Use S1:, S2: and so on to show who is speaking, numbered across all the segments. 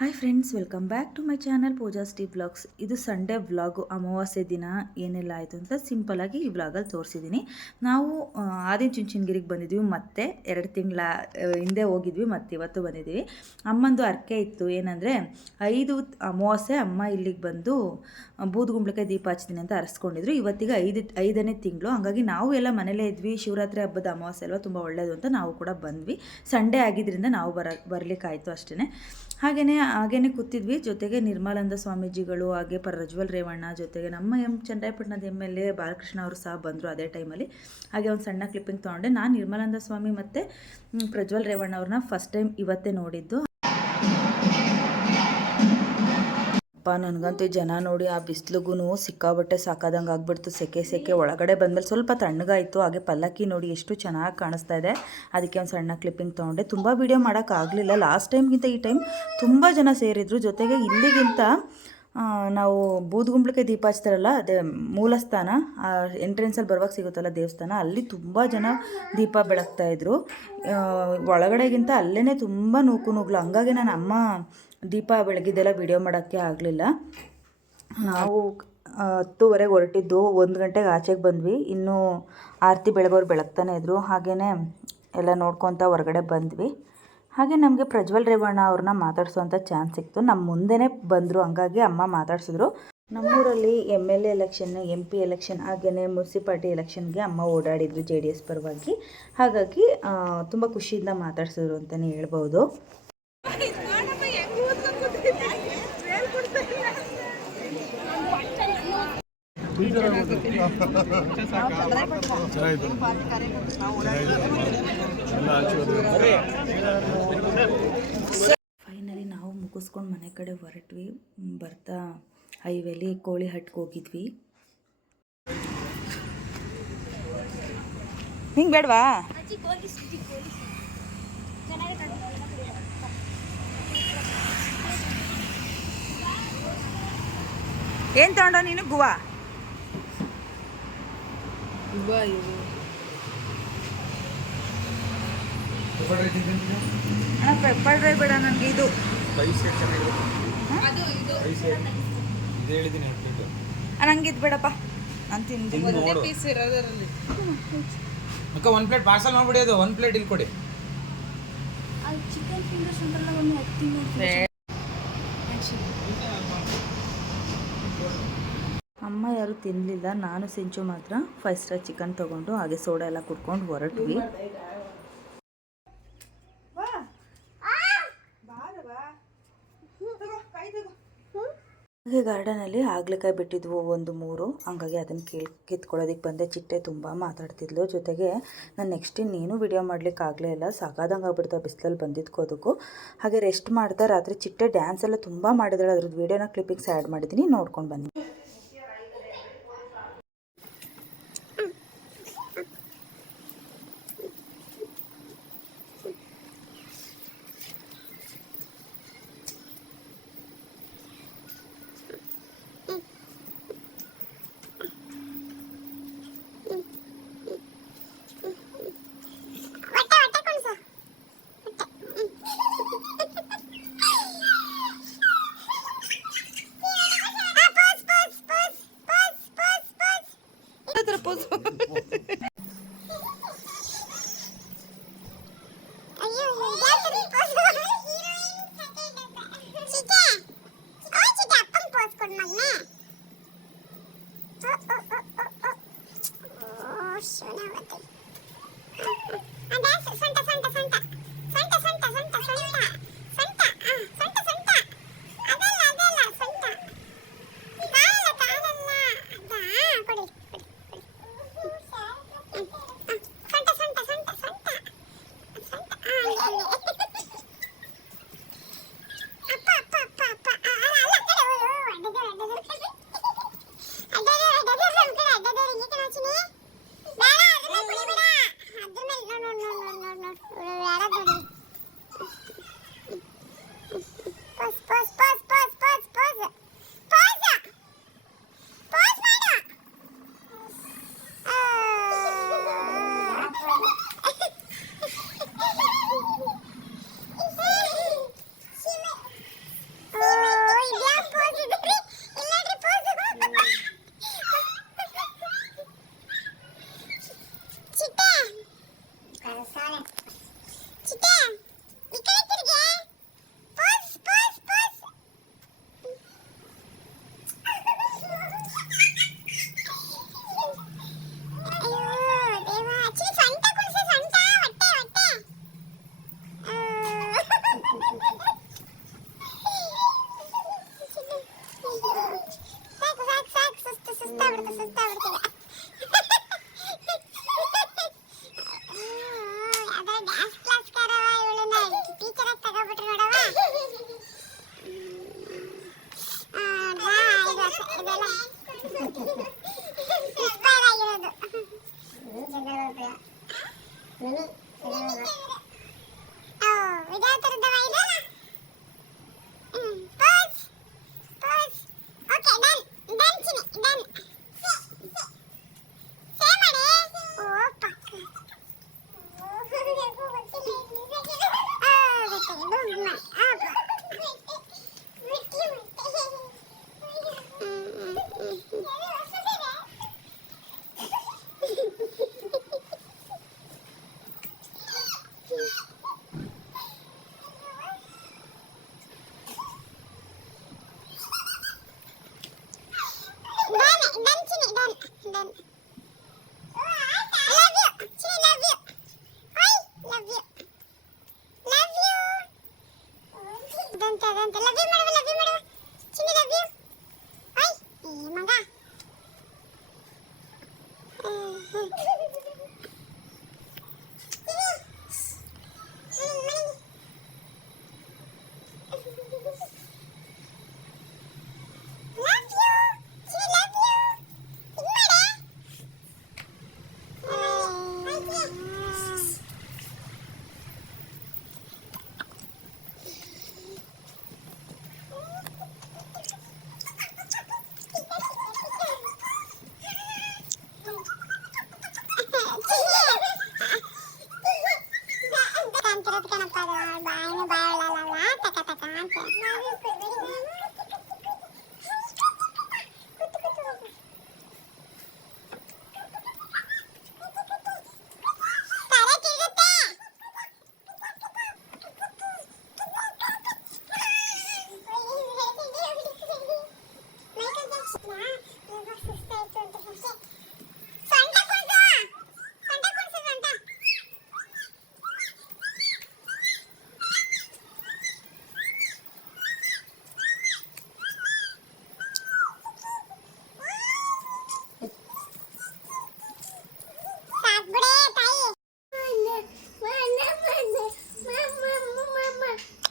S1: Hi friends welcome back to my channel Pooja ಸ್ಟಿ vlogs ಇದು Sunday vlog ಅಮಾವಾಸ್ಯೆ ದಿನ, ಏನೆಲ್ಲ ಆಯಿತು ಅಂತ ಸಿಂಪಲಾಗಿ ಈ ವ್ಲಾಗಲ್ಲಿ ತೋರಿಸಿದ್ದೀನಿ ನಾವು ಆದಿನ ಆದಿ ಚುಂಚನಗಿರಿಗೆ ಬಂದಿದ್ವಿ, ಮತ್ತೆ ಎರಡು ತಿಂಗಳ ಹಿಂದೆ ಹೋಗಿದ್ವಿ, ಮತ್ತೆ ಇವತ್ತು ಬಂದಿದ್ದೀವಿ. ಅಮ್ಮಂದು ಅರ್ಕೆ ಇತ್ತು, ಏನಂದರೆ ಐದು ಅಮಾವಾಸ್ಯೆ ಅಮ್ಮ ಇಲ್ಲಿಗೆ ಬಂದು ಬೂದುಗುಂಬಳಕಾಯಿ ದೀಪ ಹಚ್ತೀನಿ ಅಂತ ಅರಸ್ಕೊಂಡಿದ್ರು. ಇವತ್ತಿಗೆ ಐದು, ಐದನೇ ತಿಂಗಳು. ಹಂಗಾಗಿ ನಾವು ಎಲ್ಲ ಮನೇಲೇ ಇದ್ವಿ. ಶಿವರಾತ್ರಿ ಹಬ್ಬದ ಅಮಾವಾಸ್ಯೆ ಅಲ್ವಾ ತುಂಬ ಒಳ್ಳೆಯದು ಅಂತ ನಾವು ಕೂಡ ಬಂದ್ವಿ. ಸಂಡೇ ಆಗಿದ್ದರಿಂದ ನಾವು ಬರ, ಬರಲಿಕ್ಕಾಯಿತು ಅಷ್ಟೇ ಹಾಗೆಯೇ ಹಾಗೇ ಕೂತಿದ್ವಿ. ಜೊತೆಗೆ ನಿರ್ಮಲಾನಂದ ಸ್ವಾಮೀಜಿಗಳು, ಹಾಗೆ ಪ್ರಜ್ವಲ್ ರೇವಣ್ಣ ಜೊತೆಗೆ ನಮ್ಮ ಎಂ ಚನ್ನರಾಯಪಟ್ಟಣದ ಎಂ ಎಲ್ ಎ ಬಾಲಕೃಷ್ಣ ಅವರು ಸಹ ಬಂದರು ಅದೇ ಟೈಮಲ್ಲಿ ಹಾಗೆ ಒಂದು ಸಣ್ಣ ಕ್ಲಿಪ್ಪಿಂಗ್ ತೊಗೊಂಡೆ. ನಾನು ನಿರ್ಮಲಾನಂದ ಸ್ವಾಮಿ ಮತ್ತು ಪ್ರಜ್ವಲ್ ರೇವಣ್ಣ ಅವ್ರನ್ನ ಫಸ್ಟ್ ಟೈಮ್ ಇವತ್ತೇ ನೋಡಿದ್ದು. ಅಪ್ಪ, ನನಗಂತೂ ಜನ ನೋಡಿ ಆ ಬಿಸಿಲಿಗೂ ಸಿಕ್ಕಾಬಟ್ಟೆ ಸಾಕಾದಂಗೆ ಆಗ್ಬಿಡ್ತು. ಸೆಕೆ ಸೆಕೆ ಒಳಗಡೆ ಬಂದಮೇಲೆ ಸ್ವಲ್ಪ ತಣ್ಣಗಾಯಿತು. ಹಾಗೆ ಪಲ್ಲಕ್ಕಿ ನೋಡಿ ಎಷ್ಟು ಚೆನ್ನಾಗಿ ಕಾಣಿಸ್ತಾ ಇದೆ. ಅದಕ್ಕೆ ಒಂದು ಸಣ್ಣ ಕ್ಲಿಪ್ಪಿಂಗ್ ತೊಗೊಂಡೆ. ತುಂಬ ವೀಡಿಯೋ ಮಾಡೋಕ್ಕಾಗಲಿಲ್ಲ ಲಾಸ್ಟ್ ಟೈಮ್ಗಿಂತ ಈ ಟೈಮ್ ತುಂಬ ಜನ ಸೇರಿದ್ರು. ಜೊತೆಗೆ ಇಲ್ಲಿಗಿಂತ ನಾವು ಬೂದ್ಗುಂಬ್ಳಿಕೆ ದೀಪ ಹಚ್ತಾರಲ್ಲ, ಅದೇ ಮೂಲಸ್ಥಾನ ಎಂಟ್ರೆನ್ಸಲ್ಲಿ ಬರುವಾಗ ಸಿಗುತ್ತಲ್ಲ ದೇವಸ್ಥಾನ, ಅಲ್ಲಿ ತುಂಬ ಜನ ದೀಪ ಬೆಳಗ್ತಾಯಿದ್ರು ಒಳಗಡೆಗಿಂತ ಅಲ್ಲೇ ತುಂಬ ನೂಕು ನೂಗ್ಲು. ಹಂಗಾಗಿ ನಾನು ಅಮ್ಮ ದೀಪ ಬೆಳಗಿದ್ದೆಲ್ಲ ವಿಡಿಯೋ ಮಾಡೋಕ್ಕೆ ಆಗಲಿಲ್ಲ. ನಾವು ಹತ್ತುವರೆಗೆ ಹೊರಟಿದ್ದು, ಒಂದು ಗಂಟೆಗೆ ಆಚೆಗೆ ಬಂದ್ವಿ. ಇನ್ನೂ ಆರತಿ ಬೆಳಗೋರು ಬೆಳಗ್ತಾನೆ ಇದ್ರು. ಹಾಗೆಯೇ ಎಲ್ಲ ನೋಡ್ಕೊತ ಹೊರಗಡೆ ಬಂದ್ವಿ. ಹಾಗೆ ನಮಗೆ ಪ್ರಜ್ವಲ್ ರೇವಣ್ಣ ಅವ್ರನ್ನ ಮಾತಾಡ್ಸೋವಂಥ ಚಾನ್ಸ್ ಸಿಕ್ತು. ನಮ್ಮ ಮುಂದೆನೇ ಬಂದರು. ಹಂಗಾಗಿ ಅಮ್ಮ ಮಾತಾಡ್ಸಿದ್ರು. ನಮ್ಮೂರಲ್ಲಿ M L A election M P election ಹಾಗೆಯೇ ಮುನ್ಸಿಪಾಲ್ಟಿ ಎಲೆಕ್ಷನ್ಗೆ ಅಮ್ಮ ಓಡಾಡಿದ್ರು ಜೆ ಡಿ ಎಸ್ ಪರವಾಗಿ. ಹಾಗಾಗಿ ತುಂಬ ಖುಷಿಯಿಂದ ಮಾತಾಡ್ಸಿದ್ರು ಅಂತಲೇ ಹೇಳ್ಬೋದು. ಫೈನಲಿ ನಾವು ಮುಗಿಸ್ಕೊಂಡು ಮನೆ ಕಡೆ ಹೊರಟ್ವಿ. ಬರ್ತಾ ಹೈವೇಲಿ ಕೋಳಿ ಹಟ್ಗೆ ಹೋಗಿದ್ವಿ. ಹಿಂಗೆ ಬೇಡವಾ? ಏನು ತಗೊಂಡೋ ನೀನು ಗುವಾ? ಅಣ್ಣ ಪೆಪ್ಪರ್ ಡ್ರೈ ಬೇಡ ನನಗೆ ಇದು.
S2: ಇದು.
S1: ನಂಗೆ ಇದು ಬೇಡಪ್ಪ. ನಾನು ತಿಂದು
S2: ಅಕ್ಕ ಒಂದು ಪ್ಲೇಟ್ ಪಾರ್ಸಲ್ ಮಾಡ್ಬಿಡಿ ಅದು ಒಂದು ಪ್ಲೇಟ್ ಇಲ್ಲಿ ಕೊಡಿ.
S3: ಚಿಕನ್ ಫಿಂಗರ್ಸ್ ಅಂತಾರಲ್ಲ ಒಂದು ಹತ್ತು
S1: ಅಮ್ಮ ಯಾರು ತಿನ್ನಲಿಲ್ಲ ನಾನು ಸಿಂಚು ಮಾತ್ರ ಫೈವ್ ಸ್ಟಾರ್ ಚಿಕನ್ ತೊಗೊಂಡು ಹಾಗೆ ಸೋಡಾ ಎಲ್ಲ ಕುಡ್ಕೊಂಡು ಹೊರಟ್ವಿ. ಹಾಗೆ ಗಾರ್ಡನಲ್ಲಿ ಆಗ್ಲಿಕಾಯಿ ಬಿಟ್ಟಿದ್ವು ಒಂದು ಮೂರು. ಹಂಗಾಗಿ ಅದನ್ನು ಕೇಳಿ ಕಿತ್ಕೊಳ್ಳೋದಕ್ಕೆ ಬಂದೆ. ಚಿಟ್ಟೆ ತುಂಬ ಮಾತಾಡ್ತಿದ್ಲು. ಜೊತೆಗೆ ನಾನು ನೆಕ್ಸ್ಟ್ ಇನ್ನೇನು ವಿಡಿಯೋ ಮಾಡ್ಲಿಕ್ಕೆ ಆಗಲೇ ಇಲ್ಲ. ಸಾಕಾದಂಗೆ ಆಗ್ಬಿಡ್ತು ಬಿಸಿಲಲ್ಲಿ ಬಂದಿದ್ಕೋದಕ್ಕೂ ಹಾಗೆ ರೆಸ್ಟ್ ಮಾಡ್ತಾ ರಾತ್ರಿ ಚಿಟ್ಟೆ ಡ್ಯಾನ್ಸ್ ಎಲ್ಲ ತುಂಬ ಮಾಡಿದಾಳೆ ಅದ್ರದ್ದು ವೀಡಿಯೋನ ಕ್ಲಿಪ್ಪಿಂಗ್ಸ್ ಆ್ಯಡ್ ಮಾಡಿದ್ದೀನಿ ನೋಡ್ಕೊಂಡು ಬನ್ನಿ.
S4: pozwól. ഇഷ്ടമായിരിക്കുന്നത്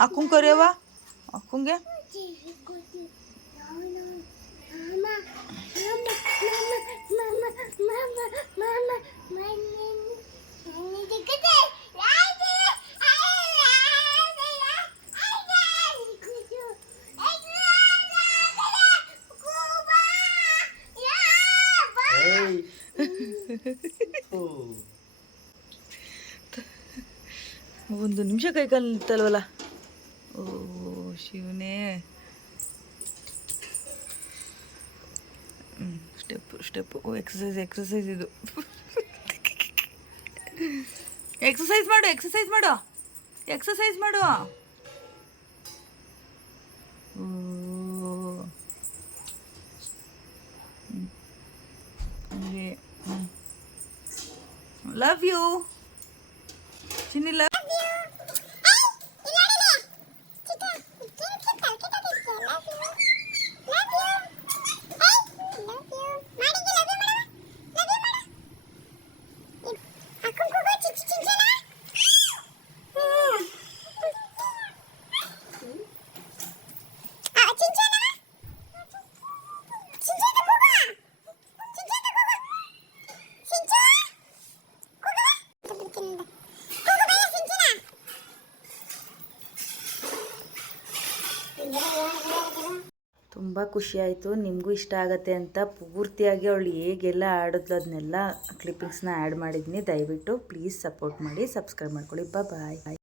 S1: ಅಕ್ಕಂಗೆ ಕರಿಯವ ಅಕ್ಕಂಗೆ ಒಂದು ನಿಮಿಷ ಕೈ ಕಾಲು ನಿಲ್ತಲ್ವಲ್ಲ ಸ್ಟೆಪ್ ಸ್ಟೆಪ್ ಓ ಎಕ್ಸಸೈಸ್ ಎಕ್ಸಸೈಸ್ ಇದು ಎಕ್ಸಸೈಸ್ ಮಾಡು ಎಕ್ಸಸೈಸ್ ಮಾಡು ಎಕ್ಸಸೈಸ್ ಮಾಡು ಓ ಹ್ಮ್. ಹಂಗೆ ಲವ್ ಯು ಚಿನ್ನಿ ಲವ್ ತುಂಬ ಖುಷಿಯಾಯಿತು ನಿಮಗೂ ಇಷ್ಟ ಆಗತ್ತೆ ಅಂತ ಪೂರ್ತಿಯಾಗಿ ಅವಳು ಹೇಗೆಲ್ಲ ಆಡಿದ್ಲು ಅದನ್ನೆಲ್ಲ ಕ್ಲಿಪ್ಪಿಂಗ್ಸ್ನ ಆ್ಯಡ್ ಮಾಡಿದ್ದೀನಿ ದಯವಿಟ್ಟು ಪ್ಲೀಸ್ ಸಪೋರ್ಟ್ ಮಾಡಿ ಸಬ್ಸ್ಕ್ರೈಬ್ ಮಾಡ್ಕೊಳ್ಳಿ. ಬಾಯ್